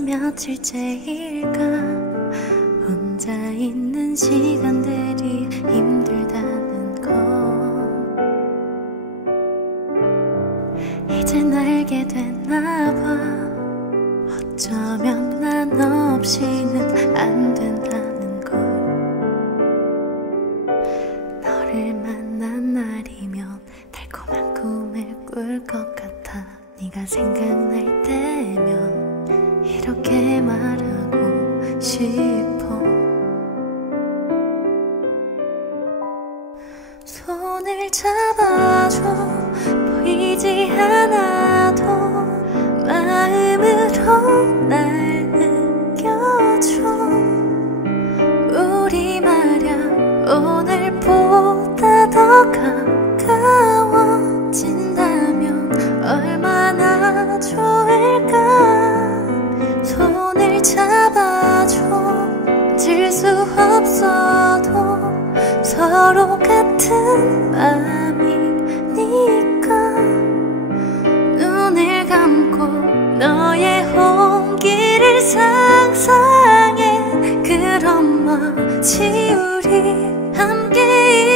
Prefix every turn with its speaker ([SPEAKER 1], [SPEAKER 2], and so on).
[SPEAKER 1] 며칠째일까? 혼자 있는 시간들이 힘들다는 건 이젠 알게 됐나 봐. 어쩌면 난 없이는 안 된다는 걸. 너를 만난 날이면 달콤한 꿈을 꿀 것 같아. 네가 생각날 때면 이렇게 말하고 싶어. 손을 잡아줘. 보이지 않아도 마음으로 날 느껴줘. 우리 말야 오늘보다 더 가까워진다면 얼마나 좋을 수 없어도 서로 같은 마음이니까. 눈을 감고 너의 온기를 상상해. 그럼 마치 우리 함께